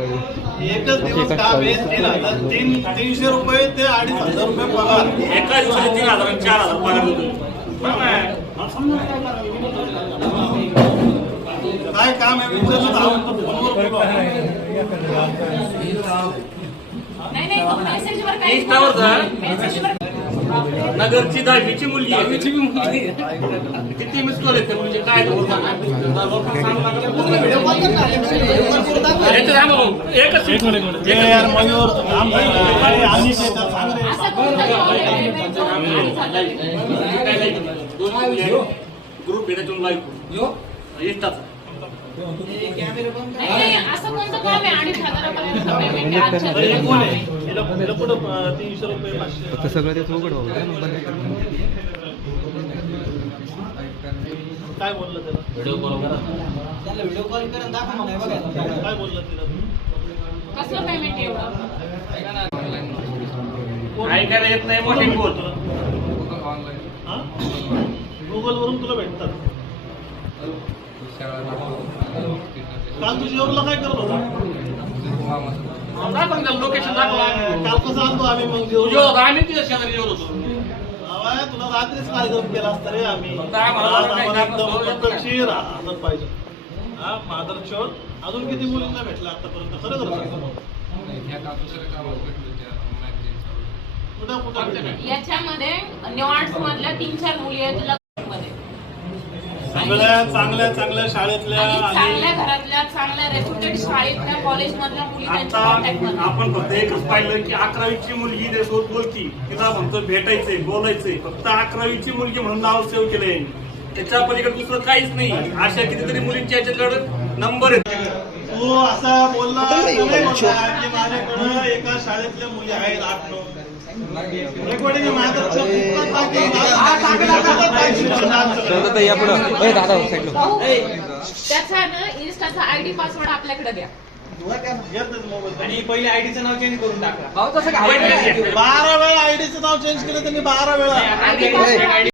सकाळी एकच दिवस काम आहे तीन हजार तीन तीनशे रुपये ते अडीच हजार रुपये पगार. एका दिवसाला तीन हजार चार हजार पगार? काय काम आहे विचारलं. नाही नाही नगरची दहावीची मुलगी आहे. किती मिस कॉल येते म्हणजे काय. एकच मयूर आणि आणि. ग्रुप भेटायतून लाईव्ह इंस्टाचा असं कोणतं काम आहे? अडीच हजारापर्यंत आता सगळं ते उघड काय मग बंद कर. काय बोललं त्याला? व्हिडिओ बरोबर काय बोललं तिला? कसलं पेमेंट एवढं? ऐकायला येत नाही मोठे बोल गुगल वरून तुला भेटतात. काल तुझी एवढला काय करत होता? दाखव ना लोकेशन दाखवा काल कसं आलतो आम्ही मग आम्ही तिच्या शेजारी होतो. तुला रात्रीच कार्यक्रम केला असता रे आम्ही. फक्त आम्हाला आज काही आम्हाला दाखवलं एकदम नाही. पद्धतशीर आदर पाहिजे. हा मादर चोर अजून किती मुलींना भेटला आतापर्यंत? खरं खरं सांग. कुठं कुठं भेटलं? याच्यामध्ये मधल्या तीन चार मुली आहेत चांगल्या चांगल्या चांगल्या शाळेतल्या आणि आणि चांगल्या घरातल्या चांगल्या रेप्युटेड शाळेतल्या कॉलेज मधल्या मुली त्यांच्या कॉन्टॅक्ट आता मध्ये आपण फक्त एकच पाहिलं की अकरावीची मुलगी त्यासोबत बोलती तिला म्हणतो भेटायचंय बोलायचंय. फक्त अकरावीची मुलगी म्हणून नाव सेव्ह केलंय. त्याच्या पलीकडे दुसरं काहीच नाही. अशा कितीतरी मुलींच्या याच्याकडे नंबर आहेत. तू असा बोलला तर नाही बोलला की माझ्याकडं एका शाळेतल्या मुली आहेत आठ नऊ. रेकॉर्डिंग आहे दादा साईडला भाऊ, त्याचा ना इन्स्टाचा आयडी पासवर्ड आपल्याकडे द्या. आणि पहिले आयडीचं नाव चेंज करून टाका. बारा वेळा आयडीचं नाव चेंज केलं तर मी बारा वेळा.